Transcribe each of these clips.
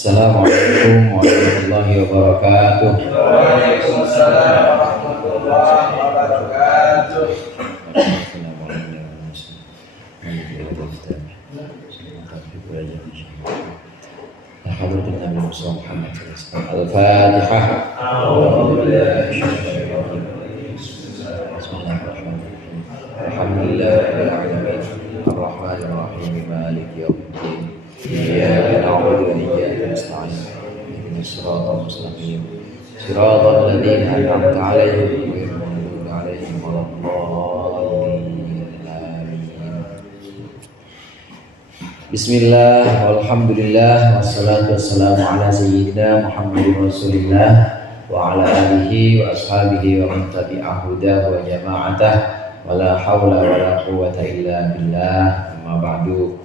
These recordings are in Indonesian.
Assalamualaikum warahmatullahi wabarakatuh. Waalaikumsalam warahmatullahi wabarakatuh. Al-Fatihah. Alhamdulillahirrahmanirrahim. Ar-Rahmanirrahim. Maliki yaumiddin. Iyyaka na'budu wa iyyaka nasta'in. Ihdinas siratal mustaqim. Siratal ladzina an'amta 'alaihim ghairil maghdubi 'alaihim waladdallin. Amin. Bismillah, walhamdulillah, wassalatu wassalamu ala sayyidina Muhammadin Rasulillah wa ala alihi wa ashabihi wa man tabi'ahu hudahu wa jama'atah wa la hawla wa la quwwata illa billah. Amma ba'du.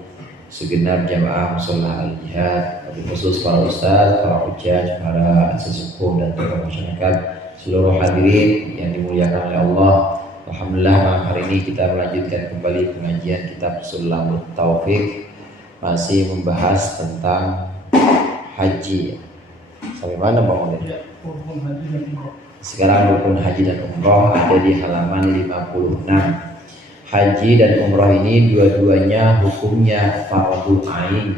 Segenap jamaah mushola al-jihad, wabil khusus para ustaz, para hujjaj, para sesepuh dan tokoh masyarakat, seluruh hadirin yang dimuliakan oleh Allah. Alhamdulillah, malam hari ini kita melanjutkan kembali pengajian kitab Sulamut Taufiq, masih membahas tentang haji. Sampai mana Bang Udin? Sekarang rukun haji dan umroh ada di halaman 56. Haji dan umroh ini dua-duanya hukumnya fardu ain.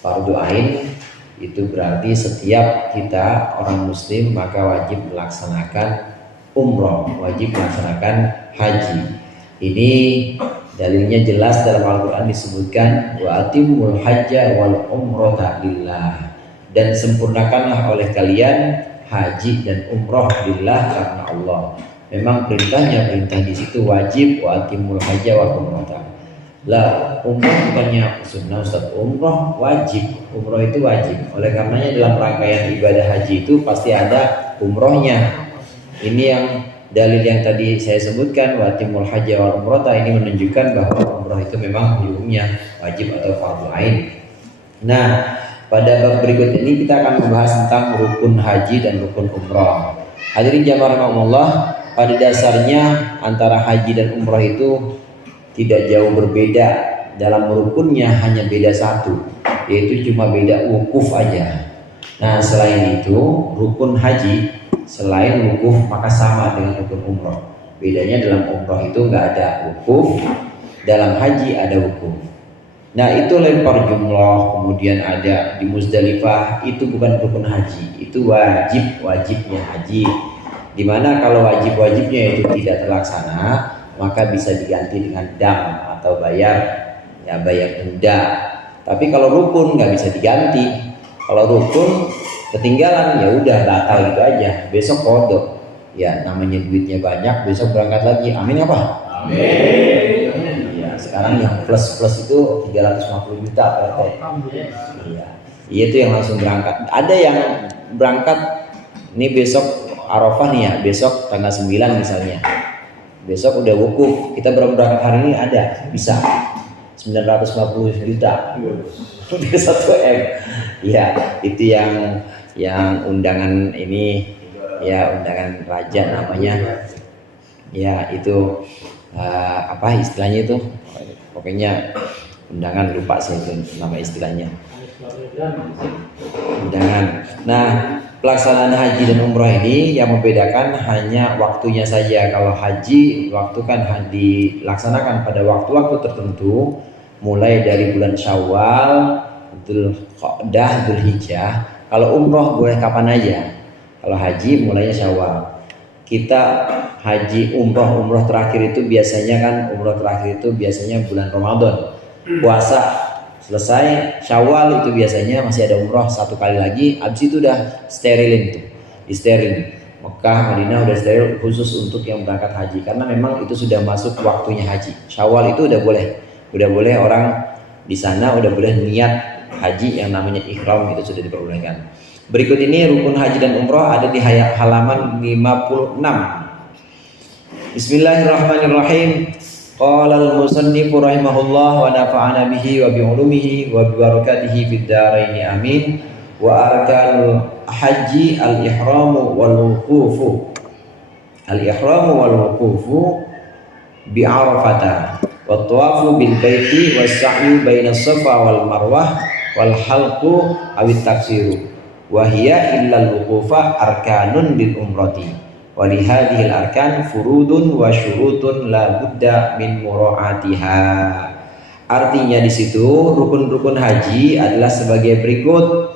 Fardu ain itu berarti setiap kita orang muslim maka wajib melaksanakan umroh, wajib melaksanakan haji. Ini dalilnya jelas dalam Al-Quran disebutkan wa atimul hajja wal umrata lillah, dan sempurnakanlah oleh kalian haji dan umroh lillah, karena Allah. Memang perintahnya perintah di situ wajib, wa atimul hajja wal umrata. Lah umroh bukannya sunnah Ustaz, umroh wajib, umroh itu wajib. Oleh karenanya dalam rangkaian ibadah haji itu pasti ada umrohnya. Ini yang dalil yang tadi saya sebutkan, wa atimul hajja wal umrata, ini menunjukkan bahwa umroh itu memang hukumnya wajib atau fardu ain. Nah, pada bab berikut ini kita akan membahas tentang rukun haji dan rukun umroh. Hadirin jamaah rahimakumullah, pada dasarnya antara haji dan umroh itu tidak jauh berbeda. Dalam rukunnya hanya beda satu, yaitu cuma beda wukuf aja. Nah, selain itu rukun haji selain wukuf maka sama dengan rukun umroh. Bedanya dalam umroh itu nggak ada wukuf, dalam haji ada wukuf. Nah, itu lempar jumroh, kemudian ada di Muzdalifah, itu bukan rukun haji, itu wajibnya haji. Dimana kalau wajibnya itu tidak terlaksana, maka bisa diganti dengan dam atau bayar denda. Tapi kalau rukun nggak bisa diganti. Kalau rukun ketinggalan ya udah batal gitu aja, besok kodok. Ya namanya duitnya banyak, besok berangkat lagi. Amin apa? Amin. Ya, sekarang yang plus itu 350 juta PT. Iya. Itu yang langsung berangkat. Ada yang berangkat ini besok Arafah nih ya, besok tanggal 9 misalnya. Besok udah wukuf, kita baru berangkat hari ini, ada bisa 950 juta. Udah 1M. Ya, itu yang undangan ini ya, undangan raja namanya. Ya, itu apa istilahnya itu? Pokoknya undangan, lupa saya itu nama istilahnya. Undangan. Nah, pelaksanaan haji dan umroh ini yang membedakan hanya waktunya saja. Kalau haji waktu kan dilaksanakan pada waktu-waktu tertentu, mulai dari bulan Syawal, Dzulqa'dah, Dzulhijjah. Kalau umroh boleh kapan aja. Kalau haji mulainya Syawal. Kita haji umroh terakhir itu biasanya bulan Ramadan. Puasa selesai Syawal itu biasanya masih ada umroh satu kali lagi, habis itu udah sterilin tuh, disterilin. Mekah, Madinah udah steril khusus untuk yang berangkat haji, karena memang itu sudah masuk waktunya haji. Syawal itu udah boleh orang di sana udah boleh niat haji, yang namanya ihram itu sudah diperbolehkan. Berikut ini rukun haji dan umroh ada di halaman 56. Bismillahirrahmanirrahim. Qala al-musannif rahimahullah wa nafa'ana bihi wa bi ulumihi wa bi barakatihi fid dharain amin. Wa arkanul haji al-ihramu wal wuqufu. Al-ihramu wal wuqufu bi Arafata wa tawafu bil baiti was sa'yu baina Safa wal Marwah wal halqu awit taksiru wa hiya illal wuqufa arkanun lil umrati wa li hadhil arkan furudun wa syurutun la budda min muraatiha. Artinya di situ rukun-rukun haji adalah sebagai berikut.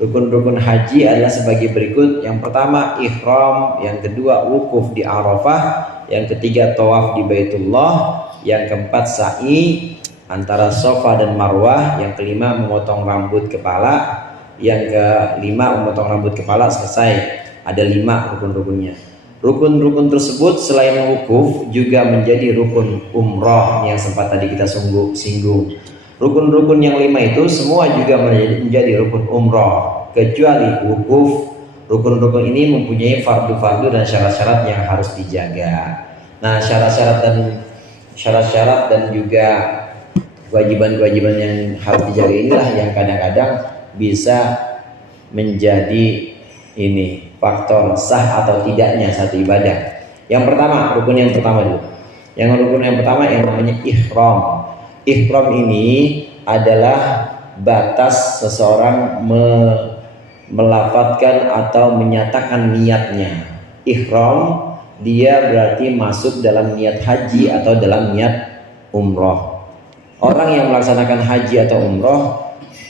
Rukun-rukun haji adalah sebagai berikut. Yang pertama ihram, yang kedua wukuf di Arafah, yang ketiga tawaf di Baitullah, yang keempat sa'i antara Safa dan Marwah, yang kelima memotong rambut kepala, yang kelima memotong rambut kepala selesai. Ada 5 rukun-rukunnya. Rukun-rukun tersebut selain wukuf juga menjadi rukun umroh yang sempat tadi kita singgung. Rukun-rukun yang 5 itu semua juga menjadi rukun umroh kecuali wukuf. Rukun-rukun ini mempunyai fardu-fardu dan syarat-syarat yang harus dijaga. Nah, syarat-syarat dan juga kewajiban-kewajiban yang harus dijaga inilah yang kadang-kadang bisa menjadi ini faktor sah atau tidaknya satu ibadah. Yang pertama, rukun yang pertama dulu. Rukun yang pertama yang namanya ihram. Ihram ini adalah batas seseorang melafadzkan atau menyatakan niatnya. Ihram dia berarti masuk dalam niat haji atau dalam niat umroh. Orang yang melaksanakan haji atau umroh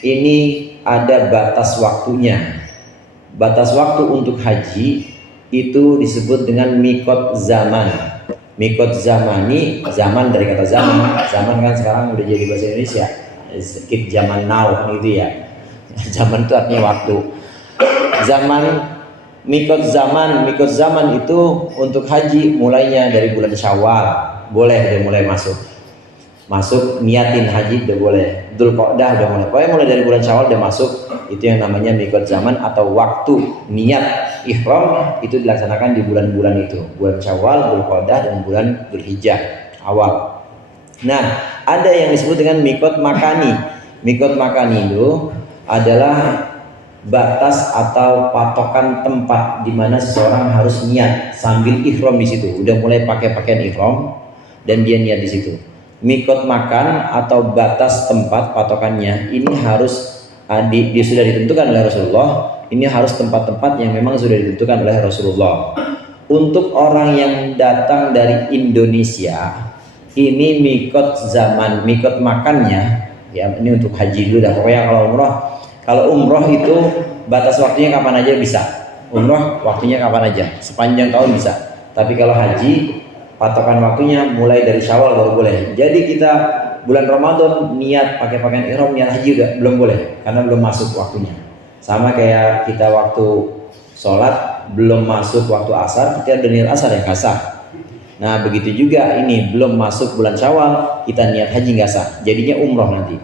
ini ada batas waktunya. Batas waktu untuk haji itu disebut dengan mikot zaman. Mikot zamani, zaman dari kata zaman. Zaman kan sekarang udah jadi bahasa Indonesia. Skip zaman now gitu ya. Zaman itu artinya waktu. Mikot zaman itu untuk haji mulainya dari bulan Syawal. Boleh udah mulai masuk niatin haji udah boleh. Dzulqa'dah udah mulai. Pokoknya mulai dari bulan Syawal udah masuk. Itu yang namanya mikot zaman atau waktu niat ihram itu dilaksanakan di bulan-bulan itu, bulan Syawal, Dzulqa'dah dan bulan Dzulhijjah awal. Nah, ada yang disebut dengan mikot makani. Mikot makani itu adalah batas atau patokan tempat di mana seseorang harus niat sambil ihram di situ. Udah mulai pakai pakaian ihram dan dia niat di situ. Mikot makan atau batas tempat patokannya ini harus dia sudah ditentukan oleh Rasulullah. Ini harus tempat-tempat yang memang sudah ditentukan oleh Rasulullah. Untuk orang yang datang dari Indonesia, ini mikot zaman, mikot makannya ya, ini untuk haji dulu dah. Pokoknya kalau umroh itu batas waktunya kapan aja bisa. Umroh waktunya kapan aja, sepanjang tahun bisa. Tapi kalau haji patokan waktunya mulai dari Syawal baru boleh. Jadi kita bulan Ramadan niat pakai pakaian ihram, niat haji udah belum boleh karena belum masuk waktunya. Sama kayak kita waktu sholat belum masuk waktu asar, kita udah niat asar yang nggak sah. Nah begitu juga ini belum masuk bulan Syawal kita niat haji nggak sah, jadinya umroh nanti.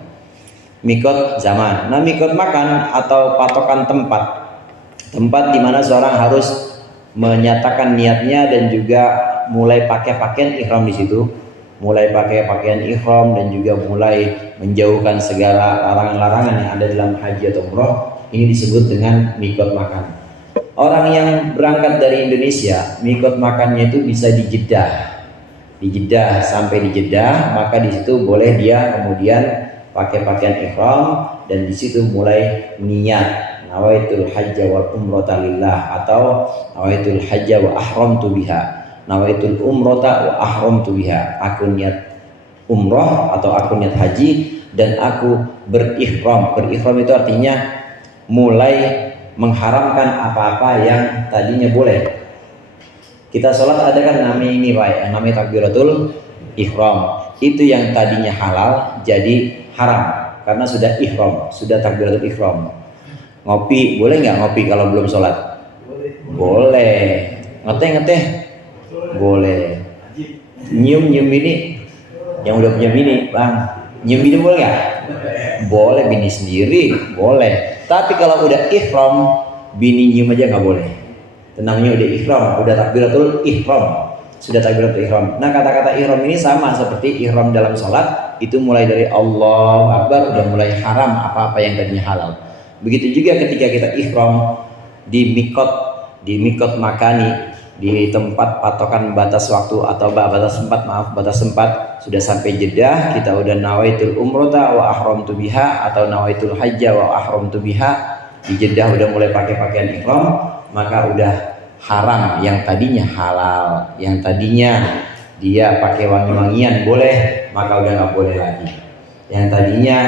Mikot zaman. Nah mikot makan atau patokan tempat di mana seorang harus menyatakan niatnya dan juga mulai pakai pakaian ihram di situ. Mulai pakai pakaian ihram dan juga mulai menjauhkan segala larangan-larangan yang ada dalam haji atau umroh. Ini disebut dengan mikot makan. Orang yang berangkat dari Indonesia, mikot makannya itu bisa di Jeddah sampai di Jeddah, maka di situ boleh dia kemudian pakai pakaian ihram dan di situ mulai niat nawaitul hajja wal umrata lillah atau nawaitul hajja wa ahramtu biha. Nawaitul umrata wa ahramtu biha. Aku niat umroh atau aku niat haji dan aku berihram. Berihram itu artinya mulai mengharamkan apa-apa yang tadinya boleh. Kita sholat ada kan namanya ini Pak, namanya takbiratul ihram. Itu yang tadinya halal jadi haram karena sudah ihram, sudah takbiratul ihram. Ngopi boleh nggak ngopi kalau belum sholat? Boleh. Ngeteh boleh. Nyium ini yang udah punya bini, Bang, nyium bini boleh nggak? Boleh, bini sendiri boleh. Tapi kalau udah ihram, bini nyium aja nggak boleh. Tenangnya udah ihram, udah takbiratul ihram, sudah takbiratul ihram. Nah kata-kata ihram ini sama seperti ihram dalam sholat, itu mulai dari Allahu Akbar udah mulai haram apa-apa yang tadinya halal. Begitu juga ketika kita ihram di mikot makani. di tempat patokan batas waktu atau batas tempat sudah sampai Jeddah, kita udah nawaitul umrata wa ahramtu biha atau nawaitul hajja wa ahramtu biha, di Jeddah udah mulai pakai pakaian ihram, maka udah haram. Yang tadinya halal, yang tadinya dia pakai wangi-wangian boleh, maka udah nggak boleh lagi. Yang tadinya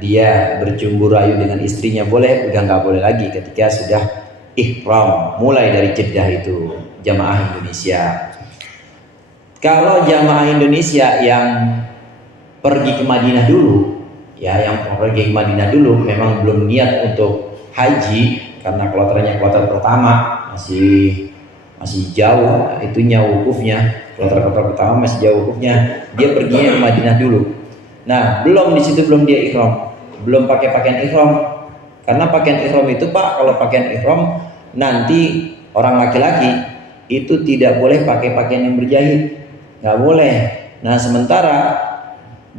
dia bercumbu rayu dengan istrinya boleh, udah nggak boleh lagi ketika sudah ihram mulai dari Jeddah itu. Jamaah Indonesia, kalau jamaah Indonesia yang pergi ke Madinah dulu, ya, yang pergi ke Madinah dulu memang belum niat untuk haji karena kloternya kloter pertama masih jauh itunya wukufnya, kloter pertama masih jauh wukufnya, dia perginya ke Madinah dulu. Nah, belum di situ belum dia ihram, belum pakai pakaian ihram, karena pakaian ihram itu Pak, kalau pakaian ihram nanti orang laki-laki itu tidak boleh pakai pakaian yang berjahit, nggak boleh. Nah, sementara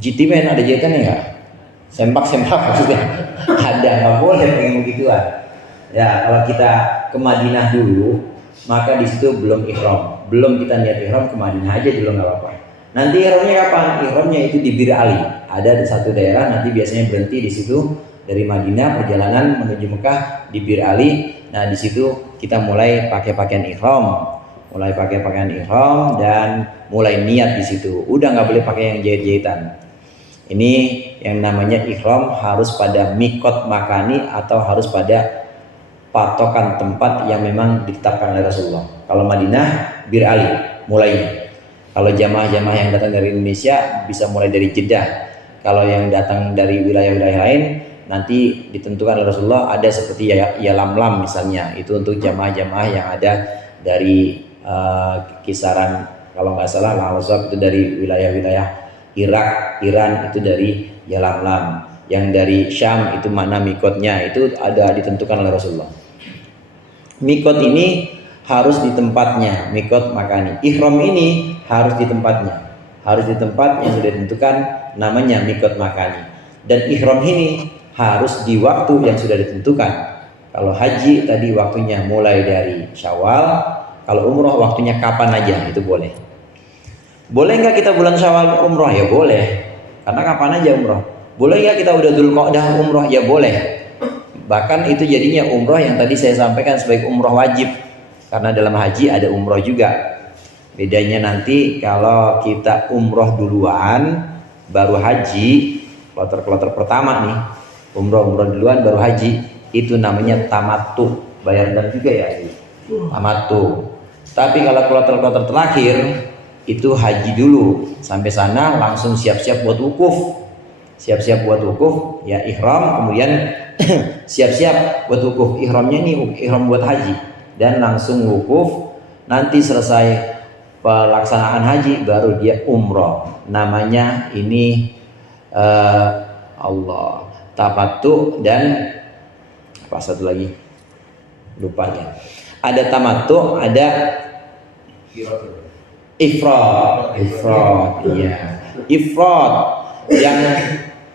GT Man ada jahitannya nggak? Sempak maksudnya ada, nggak boleh pengen begituan. Ya, kalau kita ke Madinah dulu, maka di situ belum ihram, belum kita niat ihram, ke Madinah aja dulu nggak apa-apa. Nanti ihramnya kapan? Ihramnya itu di Bir Ali, ada di satu daerah, nanti biasanya berhenti di situ dari Madinah perjalanan menuju Mekah di Bir Ali. Nah, di situ kita mulai pakai pakaian ihram. Dan mulai niat di situ. Udah nggak boleh pakai yang jahit-jahitan. Ini yang namanya ihram harus pada mikot makani atau harus pada patokan tempat yang memang ditetapkan oleh Rasulullah. Kalau Madinah, Bir Ali mulainya. Kalau jamaah-jamaah yang datang dari Indonesia bisa mulai dari Jeddah. Kalau yang datang dari wilayah-wilayah lain nanti ditentukan oleh Rasulullah, ada seperti Yalamlam misalnya, itu untuk jamaah-jamaah yang ada dari kisaran, kalau nggak salah Al-Azhar itu dari wilayah-wilayah Irak, Iran itu dari Yalamlam. Yang dari Syam itu mana mikotnya, itu ada ditentukan oleh Rasulullah. Mikot ini harus di tempatnya, mikot makani. Ihram ini harus di tempatnya, harus di tempat yang sudah ditentukan namanya mikot makani. Dan ihram ini harus di waktu yang sudah ditentukan. Kalau haji tadi waktunya mulai dari Syawal. Kalau umroh waktunya kapan aja itu boleh. Boleh nggak kita bulan Syawal umroh? Ya boleh. Karena kapan aja umroh. Boleh nggak kita udah Dzulqa'dah umroh? Ya boleh. Bahkan itu jadinya umroh yang tadi saya sampaikan sebagai umroh wajib. Karena dalam haji ada umroh juga. Bedanya nanti kalau kita umroh duluan baru haji, kloter pertama nih, umroh duluan baru haji, itu namanya tamattu. Bayar dan juga ya, tamattu. Tapi kalau kloter terakhir itu haji dulu, sampai sana langsung siap-siap buat wukuf. Siap-siap buat wukuf, ya ihram, kemudian siap-siap buat wukuf. Ihramnya ini ihram buat haji dan langsung wukuf. Nanti selesai pelaksanaan haji baru dia umroh. Namanya ini tamattu dan apa satu lagi? Lupa ya. Ada tamattu, ada ifrad. Iya. Ifrad yang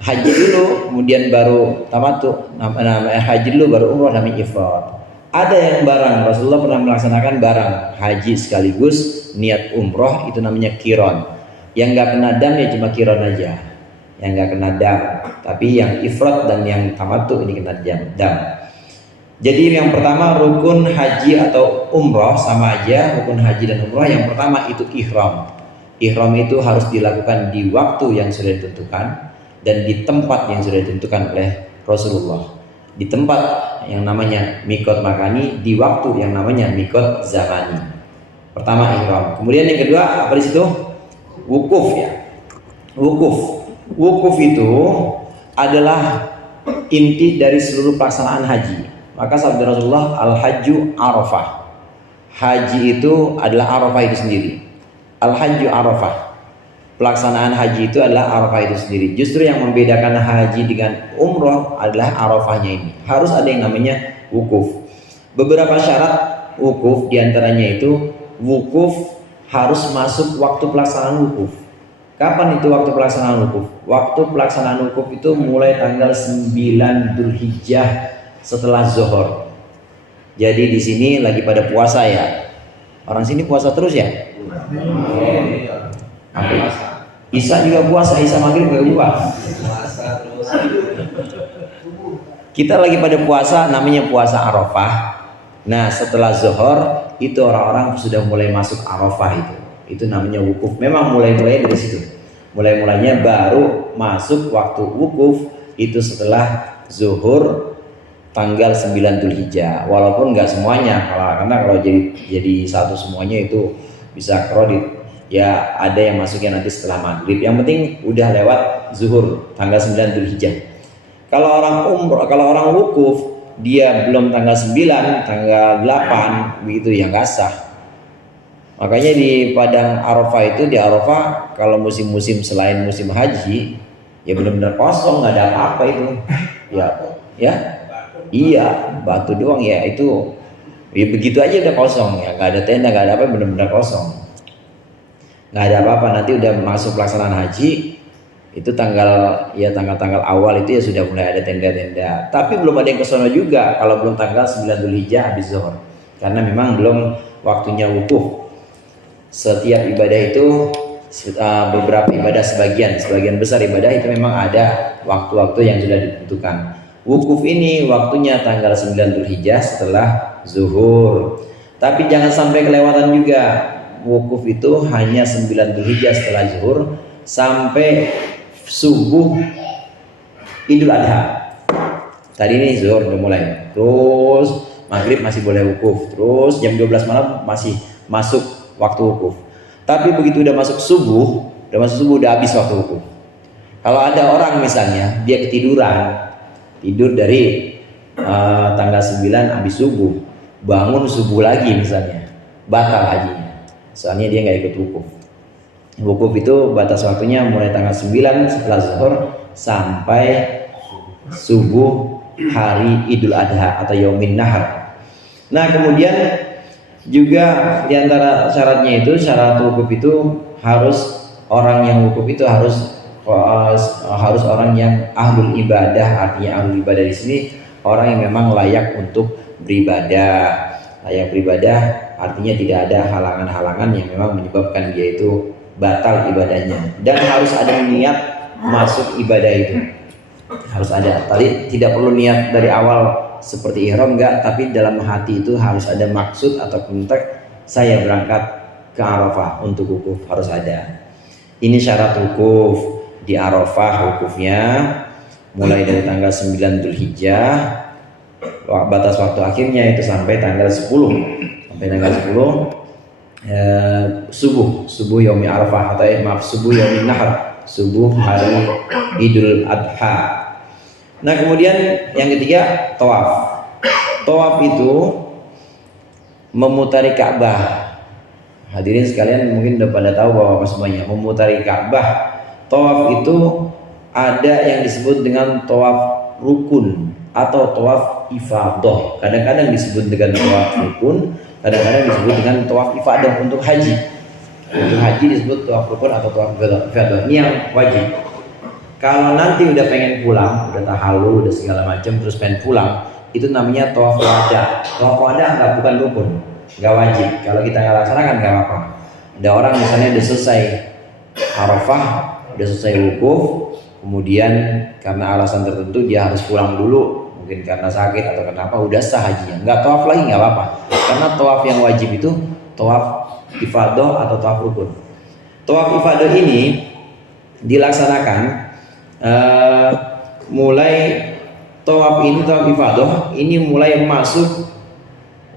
haji dulu kemudian baru tamattu, namanya haji dulu baru umroh, namanya ifrad. Ada yang barang, Rasulullah pernah melaksanakan barang haji sekaligus niat umroh, itu namanya kiron. Yang nggak kena dam ya cuma kiron aja, yang nggak kena dam. Tapi yang ifrad dan yang tamattu ini kena dam. Jadi yang pertama rukun haji atau umroh sama aja, rukun haji dan umroh. Yang pertama itu ihram. Ihram itu harus dilakukan di waktu yang sudah ditentukan dan di tempat yang sudah ditentukan oleh Rasulullah. Di tempat yang namanya mikot makani, di waktu yang namanya mikot zamani. Pertama ihram. Kemudian yang kedua apa di situ? Wukuf ya. Wukuf itu adalah inti dari seluruh pelaksanaan haji. Maka sabda Rasulullah, al-hajju arafah. Haji itu adalah arafah itu sendiri. Al-hajju arafah. Pelaksanaan haji itu adalah arafah itu sendiri. Justru yang membedakan haji dengan umroh adalah arafahnya ini. Harus ada yang namanya wukuf. Beberapa syarat wukuf diantaranya itu wukuf harus masuk waktu pelaksanaan wukuf. Kapan itu waktu pelaksanaan wukuf? Waktu pelaksanaan wukuf itu mulai tanggal 9 Dzulhijjah setelah zuhur. Jadi di sini lagi pada puasa ya. Orang sini puasa terus ya? Iya. Apa? Isa juga puasa, Isa maghrib juga puasa. Puasa terus. Kita lagi pada puasa, namanya puasa Arafah. Nah, setelah zuhur itu orang-orang sudah mulai masuk Arafah itu. Itu namanya wukuf. Memang mulai-mulai dari situ. Mulai-mulainya baru masuk waktu wukuf itu setelah zuhur tanggal 9 Dzulhijjah. Walaupun nggak semuanya, karena kalau jadi satu semuanya itu bisa kredit. Ya ada yang masuknya nanti setelah maghrib. Yang penting udah lewat zuhur tanggal 9 Dzulhijjah. Kalau orang umroh, kalau orang wukuf dia belum tanggal 9, tanggal 8 begitu ya nggak sah. Makanya di padang Arafah itu, di Arafah kalau musim-musim selain musim haji ya benar-benar kosong, nggak ada apa-apa itu. Ya, iya batu doang ya itu. Ya begitu aja udah kosong ya, nggak ada tenda, nggak ada apa, benar-benar kosong. Nggak ada apa-apa. Nanti udah masuk pelaksanaan haji itu tanggal awal itu ya sudah mulai ada tenda-tenda. Tapi belum ada yang ke sono juga kalau belum tanggal 9 Dzulhijjah habis zuhur. Karena memang belum waktunya wukuf. Setiap ibadah itu beberapa ibadah, sebagian besar ibadah itu memang ada waktu-waktu yang sudah ditentukan. Wukuf ini waktunya tanggal 9 Dzulhijjah setelah zuhur. Tapi jangan sampai kelewatan juga. Wukuf itu hanya 9 Dzulhijjah setelah zuhur sampai subuh Idul Adha. Tadi ini zuhur udah mulai, terus maghrib masih boleh wukuf, terus jam 12 malam masih masuk waktu wukuf. Tapi begitu udah masuk subuh udah habis waktu wukuf. Kalau ada orang misalnya dia ketiduran, tidur dari tanggal 9 habis subuh, bangun subuh lagi misalnya, batal hajinya. Soalnya dia nggak ikut wukuf. Wukuf itu batas waktunya mulai tanggal 9 setelah zuhur sampai subuh hari Idul Adha atau Yaumin Nahar. Nah, kemudian juga diantara syaratnya itu, syarat wukuf itu harus orang yang wukuf itu harus orang yang ahlul ibadah. Artinya ahlul ibadah di sini orang yang memang layak untuk beribadah. Layak beribadah artinya tidak ada halangan-halangan yang memang menyebabkan dia itu batal ibadahnya, dan harus ada niat masuk ibadah itu, harus ada. Tadi tidak perlu niat dari awal seperti ihram enggak, tapi dalam hati itu harus ada maksud atau konteks saya berangkat ke Arafah untuk wukuf, harus ada. Ini syarat wukuf di Arafah. Wukufnya mulai dari tanggal 9 Dzulhijjah, batas waktu akhirnya itu sampai tanggal 10 subuh yaumi Arafah atau subuh yaumin nahar, subuh hari Idul Adha. Nah, kemudian yang ketiga tawaf. Tawaf itu memutari Ka'bah. Hadirin sekalian mungkin udah pada tahu bahwa semuanya memutari Ka'bah. Tawaf itu ada yang disebut dengan tawaf rukun atau tawaf ifadah. Kadang-kadang disebut dengan tawaf rukun, kadang-kadang disebut dengan tawaf ifadah untuk haji. Untuk haji disebut tawaf rukun atau tawaf ifadah. Ini yang wajib. Kalau nanti udah pengen pulang, udah tahallul, udah segala macam, terus pengen pulang, itu namanya tawaf wada. Tawaf wada bukan rukun, nggak wajib. Kalau kita nggak laksanakan nggak apa-apa. Ada orang misalnya udah selesai Arafah, udah selesai wukuf, kemudian karena alasan tertentu dia harus pulang dulu, mungkin karena sakit atau kenapa, udah sah hajinya, nggak tawaf lagi nggak apa-apa. Karena tawaf yang wajib itu tawaf ifadah atau tawaf rukun. Tawaf ifadah ini dilaksanakan mulai tawaf ifadah ini mulai masuk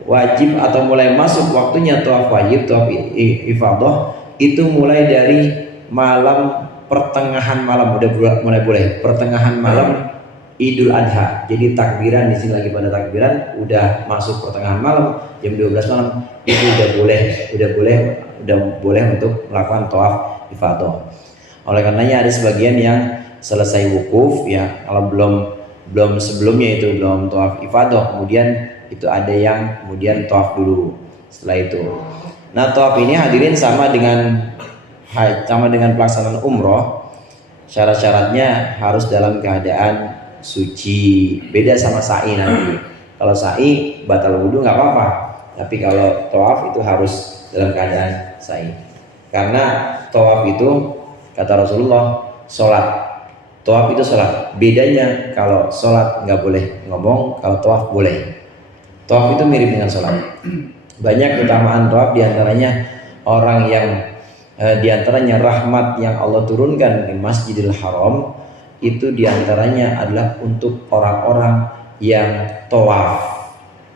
wajib atau mulai masuk waktunya tawaf wajib, tawaf ifadah itu mulai dari malam pertengahan malam, udah mulai boleh pertengahan malam Idul Adha. Jadi takbiran di sini lagi pada takbiran, udah masuk pertengahan malam jam 12 malam itu udah boleh untuk melakukan tawaf ifadah. Oleh karenanya ada sebagian yang selesai wukuf ya, kalau belum sebelumnya itu belum tawaf ifadah, kemudian itu ada yang kemudian tawaf dulu setelah itu. Nah, tawaf ini hadirin sama dengan pelaksanaan umroh. Syarat-syaratnya harus dalam keadaan suci. Beda sama sa'i nanti. Kalau sa'i batal wudu nggak apa-apa, tapi kalau tawaf itu harus dalam keadaan sa'i. Karena tawaf itu kata Rasulullah sholat. Tawaf itu sholat. Bedanya kalau sholat nggak boleh ngomong, kalau tawaf boleh. Tawaf itu mirip dengan sholat. Banyak keutamaan tawaf, diantaranya orang yang diantaranya rahmat yang Allah turunkan di Masjidil Haram itu diantaranya adalah untuk orang-orang yang tawaf.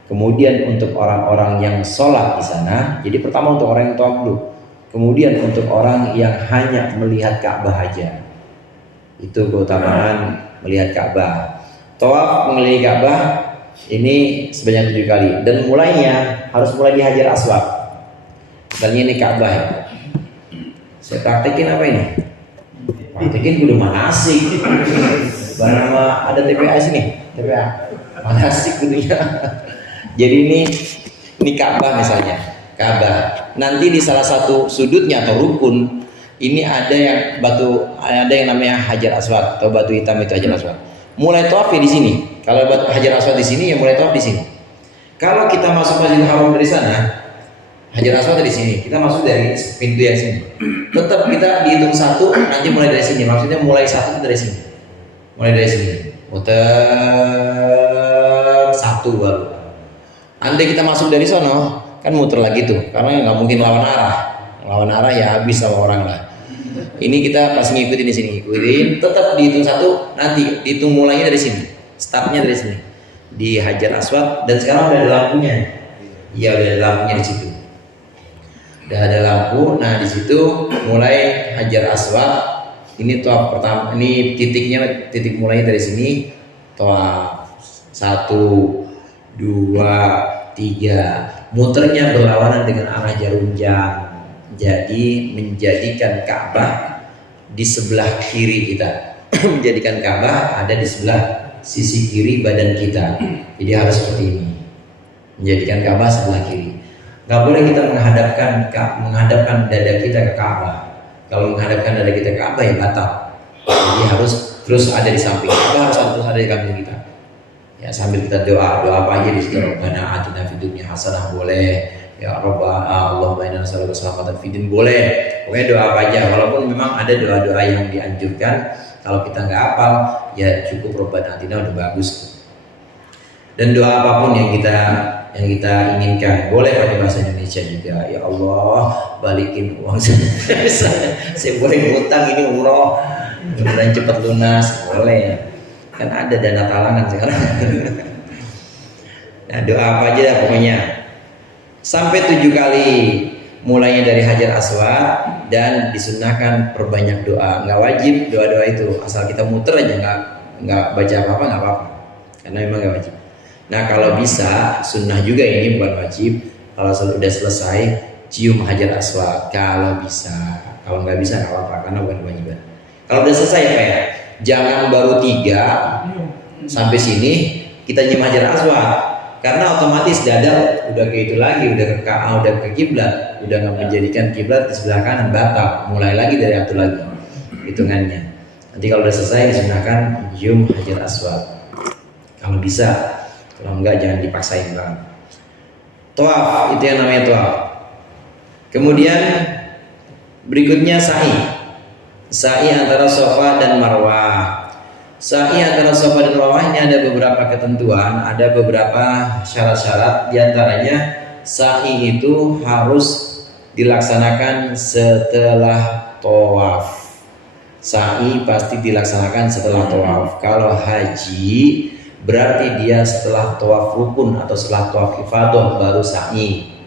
Kemudian untuk orang-orang yang sholat di sana. Jadi pertama untuk orang yang tawaf dulu. Kemudian untuk orang yang hanya melihat Ka'bah aja. Itu keutamaan melihat Ka'bah. Tawaf mengelilingi Ka'bah ini sebanyak 7 kali. Dan mulainya harus mulai di Hajar Aswad. Misalnya ini Ka'bah ya. Saya praktekin apa ini? Praktekin kudu manasik. Barang ada TPA sini, TPA. Manasik kudunya. Jadi ini Ka'bah misalnya, Ka'bah. Nanti di salah satu sudutnya atau rukun ini ada yang namanya Hajar Aswad atau batu hitam itu Hajar Aswad. Mulai tawaf di sini. Kalau Hajar Aswad di sini ya mulai tawaf di sini. Kalau kita masuk Masjidil Haram dari sana, Hajar Aswad di sini. Kita masuk dari pintu yang sini. Tetap kita dihitung 1, nanti mulai dari sini. Maksudnya mulai 1 dari sini. Mulai dari sini. Muter 1 baru. Andai kita masuk dari sono, kan muter lagi tuh. Karena nggak mungkin lawan arah. Lawan arah ya habis sama orang lah. Ini kita pas ngikutin di sini, ngikutin. Tetap dihitung 1, nanti dihitung mulainya dari sini. Startnya dari sini. Di Hajar Aswad, dan sekarang udah ada lampunya. Iya, udah ada lampunya di situ. Udah ada lampu. Nah, di situ mulai Hajar Aswad. Ini tawaf pertama. Ini titik mulainya dari sini. Tawaf 1, 2, 3. Muternya berlawanan dengan arah jarum jam. Jadi menjadikan Ka'bah di sebelah kiri kita. Menjadikan Ka'bah ada di sebelah sisi kiri badan kita. Jadi harus seperti ini. Menjadikan Ka'bah sebelah kiri. Gak boleh kita menghadapkan dada kita ke Ka'bah. Kalau menghadapkan dada kita ke Ka'bah ya batal. Jadi harus terus ada di samping. Ka'bah harus terus ada di samping kita. Ya sambil kita doa apa aja di situ. Rabbana atina fid dunya hasanah boleh. Ya Rabbana Allahumma inna nas'aluka salamatan fid din boleh. Pokoknya doa apa aja. Walaupun memang ada doa-doa yang dianjurkan. Kalau kita nggak hafal, ya cukup Rabbana atina udah bagus. Dan doa apapun yang kita inginkan, boleh pakai bahasa Indonesia juga. Ya Allah, balikin uang saya boleh ngutang ini umroh, mudah-mudahan cepat lunas, boleh. Kan ada dana talangan sekarang. Nah, doa apa aja dah pokoknya. Sampai 7 kali. Mulainya dari Hajar Aswad dan disunahkan perbanyak doa. Nggak wajib doa-doa itu, asal kita muter aja, nggak baca apa-apa nggak apa-apa, karena memang nggak wajib. Nah kalau bisa, sunnah juga ini bukan wajib. Kalau sudah selesai, cium Hajar Aswad kalau bisa. Kalau nggak bisa nggak apa-apa, karena bukan kewajiban. Kalau udah selesai ya kayak, jangan baru 3 sampai sini kita cium Hajar Aswad. Karena otomatis dada udah kayak itu lagi, udah ke kiblat, udah nggak menjadikan kiblat di sebelah kanan, batal. Mulai lagi dari atur lagi hitungannya. Nanti kalau udah selesai disunahkan cium Hajar Aswad. Kalau bisa, kalau enggak jangan dipaksain banget. Tawaf itu yang namanya tawaf. Kemudian berikutnya sa'i. Sa'i antara Safa dan Marwah. Sa'i antara Safa dan Marwah ini ada beberapa ketentuan, ada beberapa syarat-syarat. Di antaranya sa'i itu harus dilaksanakan setelah tawaf. Sa'i pasti dilaksanakan setelah tawaf. Kalau haji berarti dia setelah tawaf rukun atau setelah tawaf ifadah baru sa'i.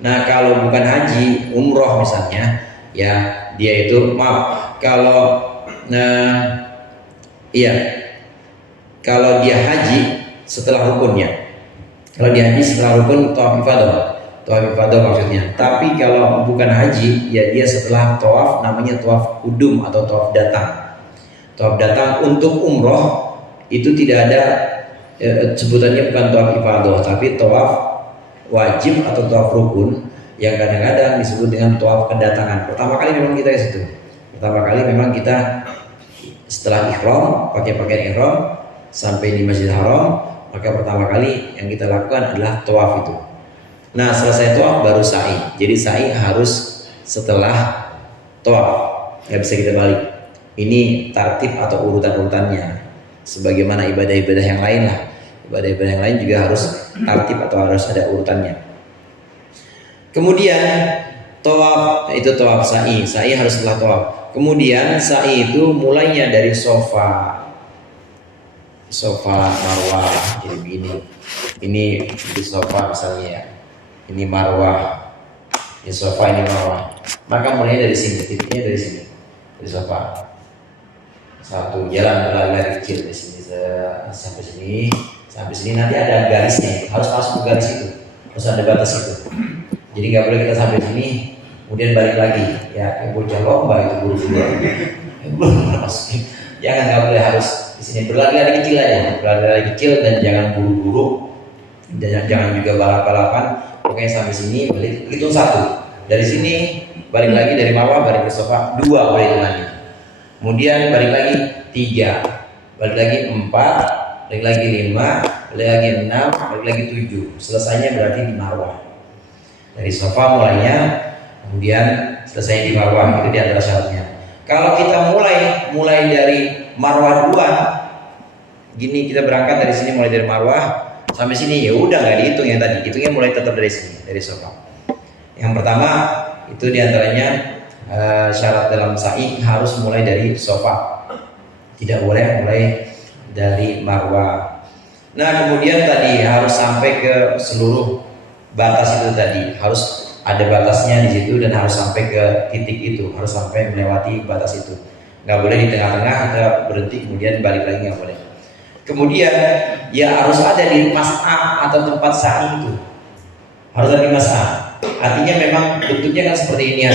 Nah kalau bukan haji, umroh misalnya, ya dia itu kalau dia haji setelah rukunnya. Kalau dia haji setelah rukun tawaf ifadah maksudnya. Tapi kalau bukan haji, ya dia setelah tawaf, namanya tawaf kudum atau tawaf datang. Tawaf datang untuk umroh itu tidak ada sebutannya, bukan tawaf ifadah, tapi tawaf wajib atau tawaf rukun yang kadang-kadang disebut dengan tawaf kedatangan. Pertama kali memang kita ke situ. Pertama kali memang kita setelah ihram, pakai pakaian ihram sampai di Masjidil Haram, maka pertama kali yang kita lakukan adalah tawaf itu. Nah selesai tawaf baru sa'i. Jadi sa'i harus setelah tawaf, nggak bisa kita balik. Ini tartib atau urutan-urutannya. Sebagaimana ibadah-ibadah yang lain lah. Ibadah-ibadah yang lain juga harus tartib atau harus ada urutannya. Kemudian tawaf itu tawaf sa'i. Sa'i harus setelah tawaf. Kemudian sa'i itu mulainya dari sofa marwah. Jadi begini. Ini di sofa misalnya ya. Ini marwah, ini sofa, ini marwah. Maka mulai dari sini, titiknya dari sini, dari sofa. Satu jalan berlari kecil dari sini sampai sini nanti ada garisnya, harus masuk ke garis itu, harus ada batas itu. Jadi nggak boleh kita sampai sini, kemudian balik lagi. Ya, bocah lomba itu buru-buru. Jangan, nggak boleh, harus di sini berlari kecil aja, berlari kecil dan jangan buru-buru. Dan jangan juga balap-balapan. Pokoknya sampai sini balik, hitung satu. Dari sini balik lagi, dari marwah balik ke sofa, 2 boleh hitungannya. Kemudian balik lagi 3, balik lagi 4, balik lagi 5, balik lagi 6, balik lagi 7. Selesainya berarti di marwah. Dari sofa mulainya, kemudian selesai di marwah, itu di antara syaratnya. Kalau kita mulai dari marwah duluan, gini kita berangkat dari sini mulai dari marwah sampai sini, ya udah nggak dihitung yang tadi, hitungnya mulai tetap dari sini, dari sofa. Yang pertama itu diantaranya syarat dalam sa'i harus mulai dari sofa, tidak boleh mulai dari marwah. Nah kemudian tadi harus sampai ke seluruh batas itu tadi, harus ada batasnya di situ dan harus sampai ke titik itu, harus sampai melewati batas itu. Nggak boleh di tengah-tengah kita berhenti kemudian balik lagi, nggak boleh. Kemudian ya harus ada di mas'ah atau tempat sa'i itu, harus ada di mas'ah. Artinya memang bentuknya kan seperti ini ya.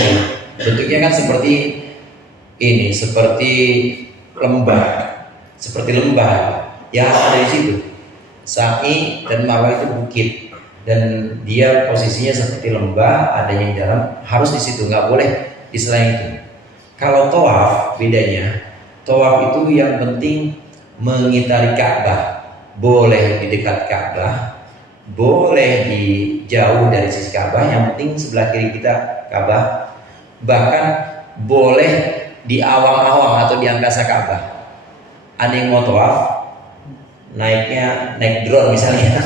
Bentuknya kan seperti ini, seperti lembah, ya ada di situ. Sa'i dan marwah itu bukit dan dia posisinya seperti lembah, adanya di dalam, harus di situ, nggak boleh di selain itu. Kalau tawaf bedanya, tawaf itu yang penting mengitari Ka'bah, boleh di dekat Ka'bah, boleh di jauh dari sisi Ka'bah, yang penting sebelah kiri kita Ka'bah, bahkan boleh di awang-awang atau di angkasa Ka'bah. Ada yang mau tawaf naik drone misalnya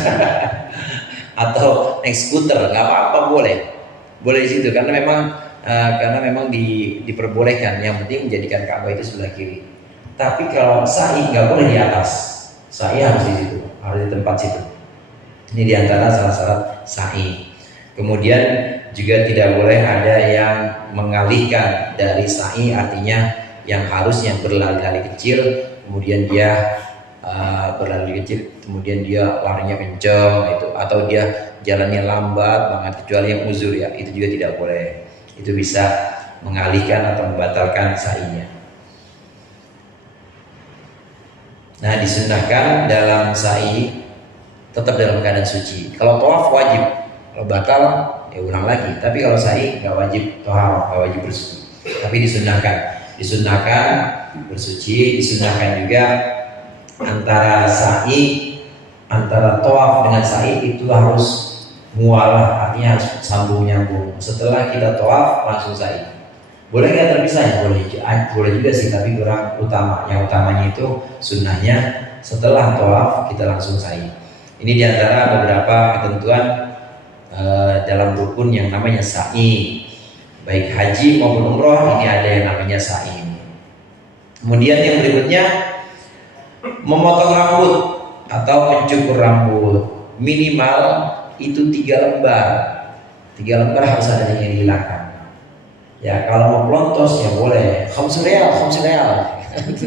atau naik skuter, nggak apa-apa, boleh di situ karena memang diperbolehkan. Yang penting menjadikan Ka'bah itu sebelah kiri. Tapi kalau sa'i nggak boleh di atas, sa'i harus di situ, harus di tempat situ. Ini diantara syarat sa'i. Kemudian juga tidak boleh ada yang mengalihkan dari sa'i, artinya yang harusnya berlari-lari kecil, kemudian dia berlari kecil, kemudian dia larinya kencang itu, atau dia jalannya lambat banget, kecuali yang uzur ya, itu juga tidak boleh. Itu bisa mengalihkan atau membatalkan sa'inya. Nah disunahkan dalam sa'i tetap dalam keadaan suci. Kalau tawaf wajib, kalau batal ya ulang lagi. Tapi kalau sa'i nggak wajib tawaf, nggak wajib bersuci. Tapi disunahkan bersuci, disunahkan juga antara tawaf dengan sa'i itu harus mualah, artinya harus sambung nyambung. Setelah kita tawaf langsung sa'i. Boleh nggak terpisah? Boleh juga sih, tapi kurang utama. Yang utamanya itu sunnahnya setelah tawaf kita langsung sa'i. Ini diantara beberapa ketentuan dalam rukun yang namanya sa'i. Baik haji maupun umroh ini ada yang namanya sa'i. Kemudian yang berikutnya memotong rambut atau mencukur rambut, minimal itu 3 lembar. 3 lembar harus ada yang dihilangkan. Ya kalau mau pelontos ya boleh, khamsu real.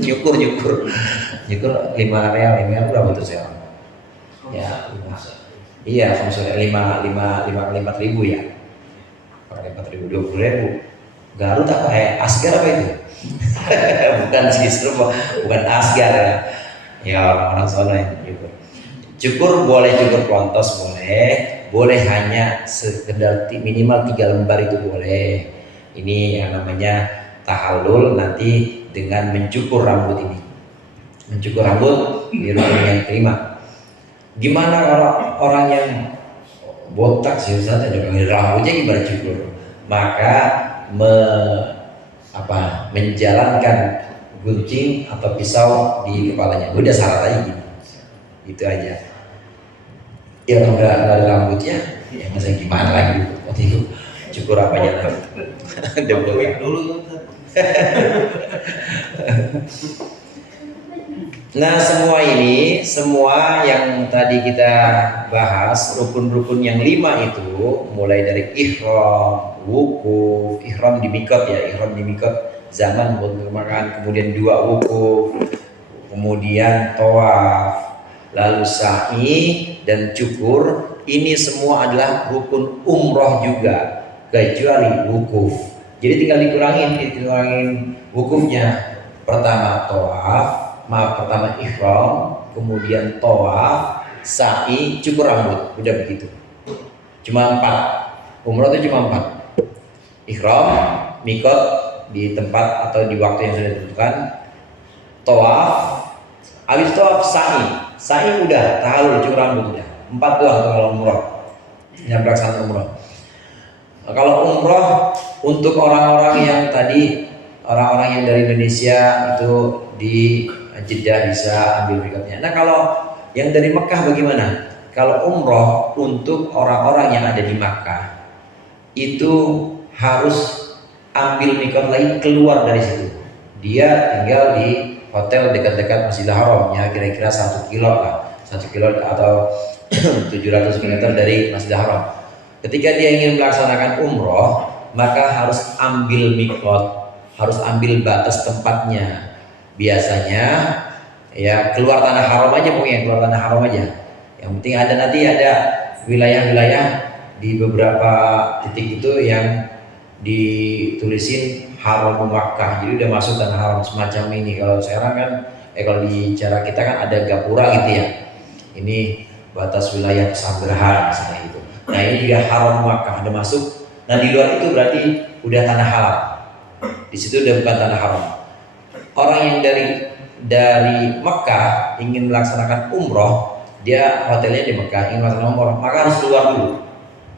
nyukur 5 real berapa tuh sel? Ya, iya khamsu real 5 ribu ya. Kalau 4.000 20.000. Garut apa ya? Asgar apa itu? Bukan bukan asgar ya. Ya orang sana yang nyukur. Cukur boleh, cukur pelontos boleh hanya sekedar minimal 3 lembar itu boleh. Ini yang namanya tahallul nanti dengan mencukur rambut ini. Mencukur rambut di rukun yang kelima. Gimana orang yang botak sih Ustaz, ada yang rambutnya gimana cukur. Maka menjalankan gunting atau pisau di kepalanya. Udah syarat aja gitu. Itu aja. Ya kalau nggak ada rambutnya, ya masa gimana lagi? Waktu itu cukur apa aja. dulu. Nah semua yang tadi kita bahas, rukun-rukun yang 5 itu, mulai dari ihram, wukuf, ihram di mikot ya, ihram di mikot zaman untuk makan, kemudian 2 wukuf, kemudian tawaf, lalu sa'i dan cukur. Ini semua adalah rukun umroh juga, kecuali wukuf. Jadi tinggal dikurangin wukufnya. Pertama ihram, kemudian tawaf, sa'i, cukur rambut. Udah begitu. Cuma 4. Umroh itu cuma 4. Ihram, mikot di tempat atau di waktu yang sudah ditentukan. Tawaf, habis tawaf sa'i udah, tahallul, cukur rambut udah. 4 doang tuh kalau umroh. Yang pelaksanaan umroh. Nah, kalau umroh untuk orang-orang yang dari Indonesia itu di Jeddah bisa ambil mikotnya. Nah kalau yang dari Mekah bagaimana? Kalau umroh untuk orang-orang yang ada di Makkah itu harus ambil mikot lagi keluar dari situ. Dia tinggal di hotel dekat-dekat Masjidil Haram ya, kira-kira 1 kilo lah, 1 kilo atau 700 meter dari Masjidil Haram. Ketika dia ingin melaksanakan umroh, maka harus ambil mikot, harus ambil batas tempatnya. Biasanya ya keluar tanah haram aja, pokoknya keluar tanah haram aja. Yang penting nanti ada wilayah-wilayah di beberapa titik itu yang ditulisin haram Makkah, jadi udah masuk tanah haram semacam ini. Kalau sekarang kan kalau di cara kita kan ada gapura gitu ya, ini batas wilayah Pesanggerahan misalnya itu. Nah ini juga haram Makkah, ada masuk. Nah di luar itu berarti udah tanah halal, di situ udah bukan tanah haram. Orang yang dari Mekah ingin melaksanakan umroh, dia hotelnya di Mekah, ingin melaksanakan umroh, maka harus keluar dulu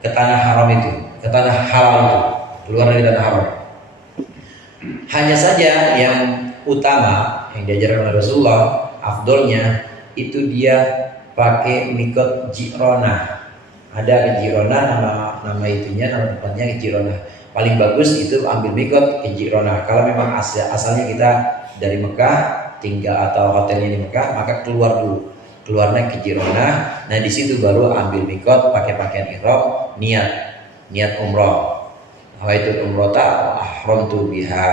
ke tanah haram itu, ke tanah halal itu, keluar dari tanah haram. Hanya saja yang utama yang diajarkan oleh Rasulullah, afdolnya itu dia pakai mikot Jirona. Ada Jirona, nama itunya, nama tempatnya Jirona. Paling bagus itu ambil mikot ke Jirona. Kalau memang asalnya kita dari Mekah tinggal atau hotelnya di Mekah, maka keluar dulu, keluarnya ke Jirona. Nah di situ baru ambil mikot, pakai pakaian ihram, niat umroh. Wa itu umroh ahramtu biha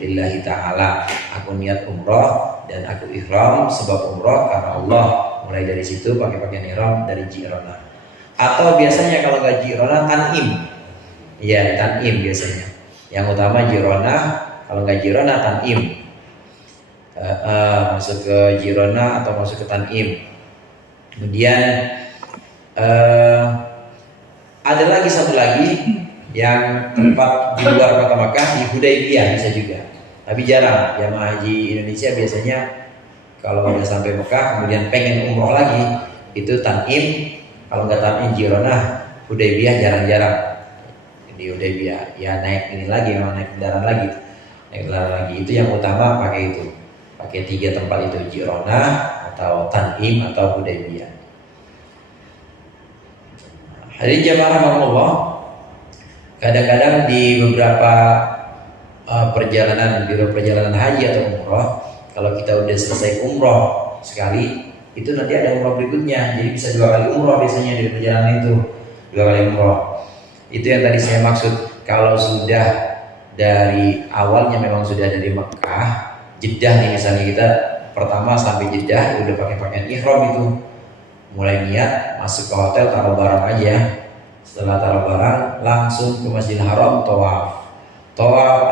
lillahi ta'ala. Aku niat umroh dan aku ihram sebab umroh karena Allah. Mulai dari situ pakai pakaian ihram dari Jirona. Atau biasanya kalau nggak Jirona, Tan'im. Ya Tan'im biasanya. Yang utama Jirona, kalau nggak Jirona Tan'im. Masuk ke Jirona atau masuk ke Tan'im. Kemudian ada lagi satu lagi yang tempat di luar kota Makkah, di Hudaybiyah bisa juga. Tapi jarang. Jamaah haji Indonesia biasanya kalau udah sampai Mekah kemudian pengen umroh lagi, itu Tan'im. Kalau nggak Tan'im Jirona, Hudaybiyah jarang-jarang. Di Hudaybiyah ya naik kendaraan lagi. Itu yang utama pakai itu. Pakai 3 tempat itu, Jirona atau Tan'im atau Hudaybiyah. Hadirin jamaah rahmatullah, kadang-kadang di beberapa biro perjalanan haji atau umroh, kalau kita udah selesai umroh sekali, itu nanti ada umroh berikutnya. Jadi bisa 2 kali umroh biasanya di perjalanan itu, 2 kali umroh. Itu yang tadi saya maksud. Kalau sudah dari awalnya memang sudah dari Mekah, Jeddah nih misalnya, kita pertama sampai Jeddah udah pakai pakaian ihram itu, mulai niat masuk ke hotel, taruh barang aja. Setelah taruh barang langsung ke Masjidil Haram, tawaf,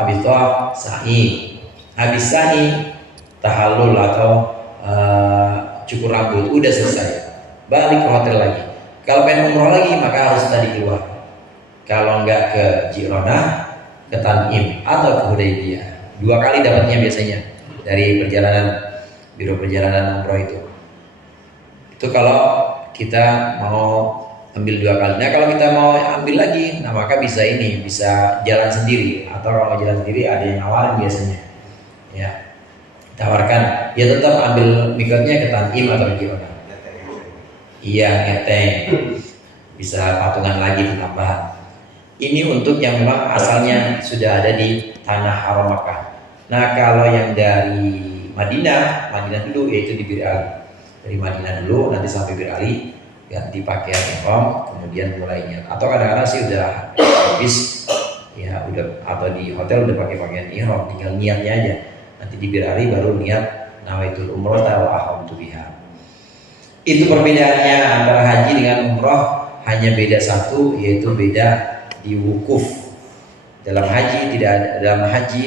habis tawaf sa'i, habis sa'i tahallul atau cukur rambut, udah selesai, balik ke hotel lagi. Kalau pengen umroh lagi maka harus tadi keluar. Kalau enggak ke Jirona, ke Tan'im atau ke Hudaybiyah. 2 kali dapatnya biasanya dari biro perjalanan umroh itu. Itu kalau kita mau ambil 2 kali. Nah kalau kita mau ambil lagi, nah maka bisa bisa jalan sendiri, atau kalau mau jalan sendiri ada yang nawarin biasanya, ya tawarkan, ya tetap ambil mikotnya ke Tantim atau gimana? Iya, ngeteng, bisa patungan lagi tambahan. Ini untuk yang memang asalnya sudah ada di tanah haram Makkah. Nah kalau yang dari Madinah dulu yaitu di Bir Ali. Dari Madinah dulu nanti sampai Bir Ali ganti pakaian ihram, kemudian mulainya. Atau kadang-kadang sih udah habis ya udah, atau di hotel udah pakai pakaian ihram, tinggal niatnya aja. Nanti di Bir Ali baru niat nawaitul umroh wa ahramtu biha. Itu perbedaannya antara haji dengan umroh, hanya beda satu, yaitu beda di wukuf. Dalam haji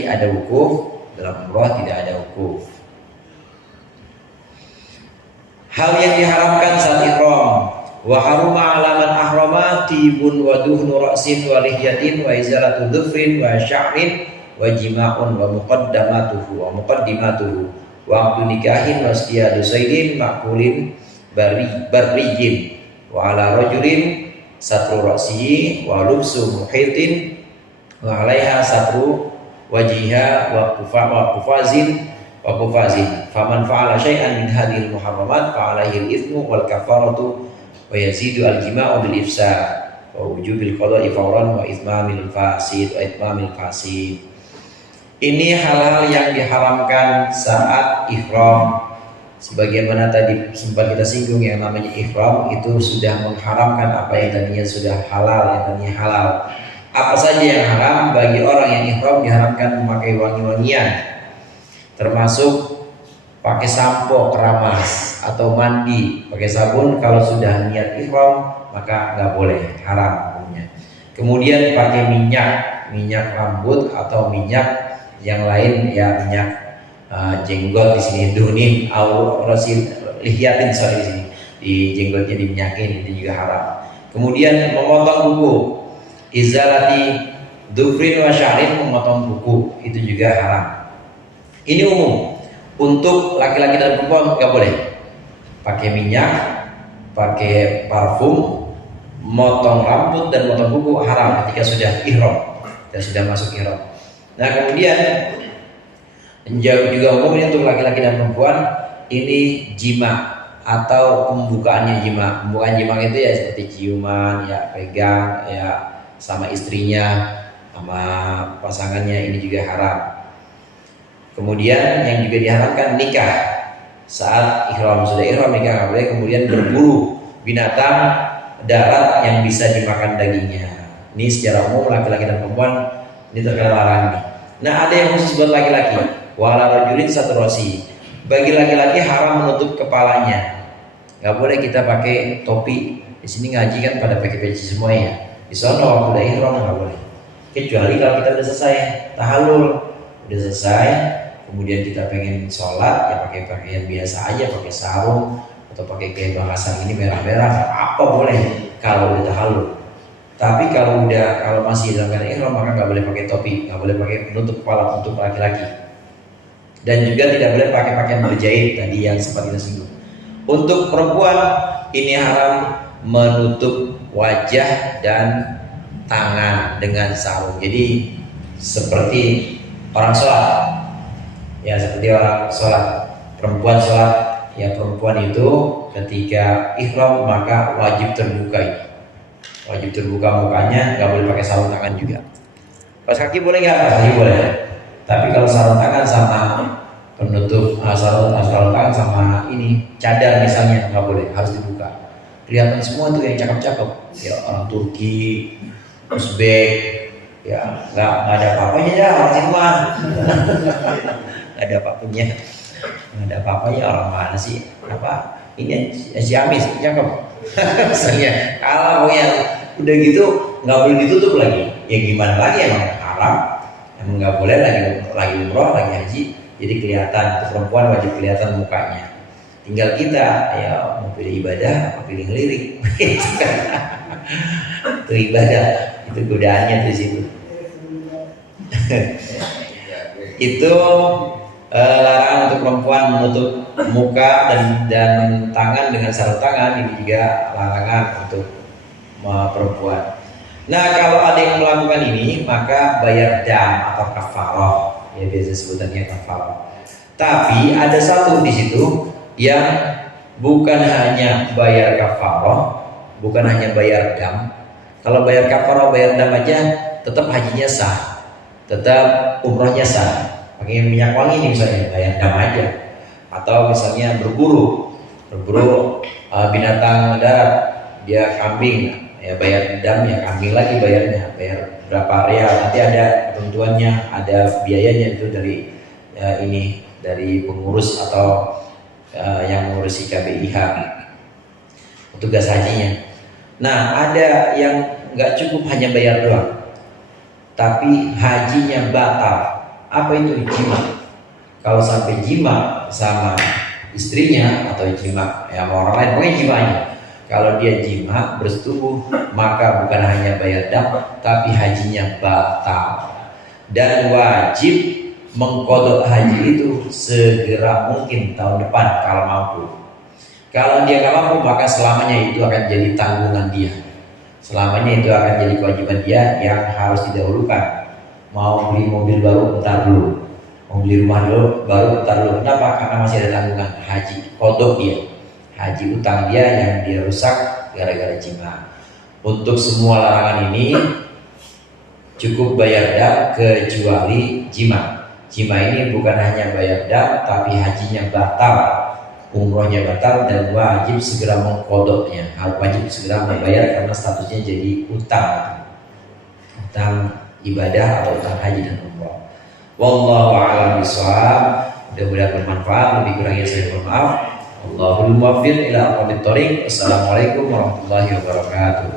ada wukuf, dalam umroh tidak ada wukuf. Hal yang diharamkan saat ihram, wa haruma 'ala man ahrama tibun wa duhnu ra'sin wa lihyatin wa izalatu dhufrin wa sya'rin wa jima'un wa muqaddimatuhu wa aqdu nikahin wa istiyadu saydin ma'kulin barriyin wa 'ala rajulin satru ra'sihi wa lubsu muhitin wa 'alaiha satru wajiha wa kufazin faman fa'ala syai'an min hadhil muharramat fa'alaihi al-ithmu wal kafaratu wa yazidu al-jima'u bil ifsad wa wujubil qada'i fawran wa itmamil fasid. Ini hal-hal yang diharamkan saat ihram. Sebagaimana tadi sempat kita singgung, yang namanya ihram itu sudah mengharamkan apa yang tadinya sudah halal, Apa saja yang haram bagi orang yang ihram, diharamkan memakai wangi-wangian, termasuk pakai sampo keramas atau mandi pakai sabun. Kalau sudah niat ihram maka nggak boleh, haram hukumnya. Kemudian pakai minyak rambut atau minyak yang lain, ya minyak jenggot di sini, dunin au rasil lihyatin, di sini di jenggotnya diminyakin, itu juga haram. Kemudian memotong kuku, izalati dufrin wa sya'rin, memotong kuku itu juga haram. Ini umum, untuk laki-laki dan perempuan nggak boleh pakai minyak, pakai parfum, motong rambut dan motong kuku haram ketika sudah ihram, sudah masuk ihram. Nah kemudian juga umum ini untuk laki-laki dan perempuan, ini jima atau pembukaan jima itu ya seperti ciuman, ya pegang, ya sama istrinya, sama pasangannya, ini juga haram. Kemudian yang juga diharamkan nikah saat ihram, sudah ihram nikah nggak boleh. Kemudian berburu binatang darat yang bisa dimakan dagingnya. Ini secara umum laki-laki dan perempuan ini terkena larangan. Nah ada yang khusus buat laki-laki, wala rajulin satrosi. Bagi laki-laki haram menutup kepalanya. Nggak boleh kita pakai topi. Di sini ngaji kan pada pakai peci semua ya. Di sana waktu udah ihram nggak boleh. Kecuali kalau kita udah selesai tahallul, udah selesai, kemudian kita pengen sholat, ya pakai pakaian biasa aja, pakai sarung atau pakai kayak bangkasan ini merah-merah, apa boleh kalau udah tahallul. Tapi kalau masih dalam keadaan ihram maka nggak boleh pakai topi, nggak boleh pakai penutup kepala untuk laki-laki, dan juga tidak boleh pakai pakaian berjahit tadi yang sempat kita singgung. Untuk perempuan ini haram menutup wajah dan tangan dengan sarung. Jadi seperti orang sholat, ya seperti orang sholat, perempuan sholat, ya perempuan itu ketika ihram maka wajib terbuka mukanya, nggak boleh pakai sarung tangan juga. Kaos kaki boleh nggak? Kaos kaki boleh. Tapi kalau sarung tangan sama penutup sarung tangan sama ini cadar misalnya nggak boleh, harus dibuka. Kelihatan semua tuh yang cakep-cakep, ya orang Turki, Uzbek, ya nggak ada apa-apanya ya orang sini mah. Nggak ada apa-apanya orang mana sih? Apa ini Siamis cakep. Misalnya kalau yang udah gitu nggak boleh ditutup lagi, ya gimana lagi, emang haram, emang nggak boleh lagi umroh, lagi haji, jadi kelihatan. Untuk perempuan wajib kelihatan mukanya. Tinggal kita ya mau pilih ibadah apa pilih ngelirik. Itu ibadah, itu godaannya di situ. Itu larangan untuk perempuan menutup muka dan tangan dengan sarung tangan. Ini juga larangan untuk perempuan. Nah, kalau ada yang melakukan ini maka bayar dam atau kafarah, ya biasa sebutannya kafarah. Tapi ada satu di situ yang bukan hanya bayar kafarah, bukan hanya bayar dam. Kalau bayar kafarah, bayar dam aja tetap hajinya sah, tetap umrohnya sah. Pakai minyak wangi nih misalnya, bayar dam aja. Atau misalnya berburu binatang darat, dia kambing, ya bayar dam, ya kambing lagi bayarnya, bayar berapa real. Nanti ada ketentuannya, ada biayanya itu dari dari pengurus atau yang mengurusi KBIH, petugas hajinya. Nah, ada yang nggak cukup hanya bayar doang, tapi hajinya batal. Apa itu jima? Kalau sampai jima sama istrinya atau jima ya sama orang lain, pokoknya jimanya. Kalau dia jima bersetubuh, maka bukan hanya bayar dam, tapi hajinya batal dan wajib mengkodok haji itu segera mungkin tahun depan kalau mampu. Kalau dia nggak mampu, maka selamanya itu akan jadi tanggungan dia. Selamanya itu akan jadi kewajiban dia yang harus didahulukan. Mau beli mobil baru, bentar dulu. Mau beli rumah dulu, baru bentar dulu. Kenapa? Karena masih ada tanggungan haji. Kodok dia, haji utang dia yang dia rusak gara-gara jima. Untuk semua larangan ini cukup bayar dam kecuali jima. Jima ini bukan hanya bayar dam, tapi hajinya batal, umrohnya batal, dan wajib segera mengkodoknya, wajib segera membayar karena statusnya jadi utang ibadah atau utang haji dan umroh. Wallahu a'lam bishawab. Mudah-mudahan bermanfaat. Lebih kurangnya saya mohon maaf. Allahul muwaffiq ila aqwamit thoriq. Assalamualaikum warahmatullahi wabarakatuh.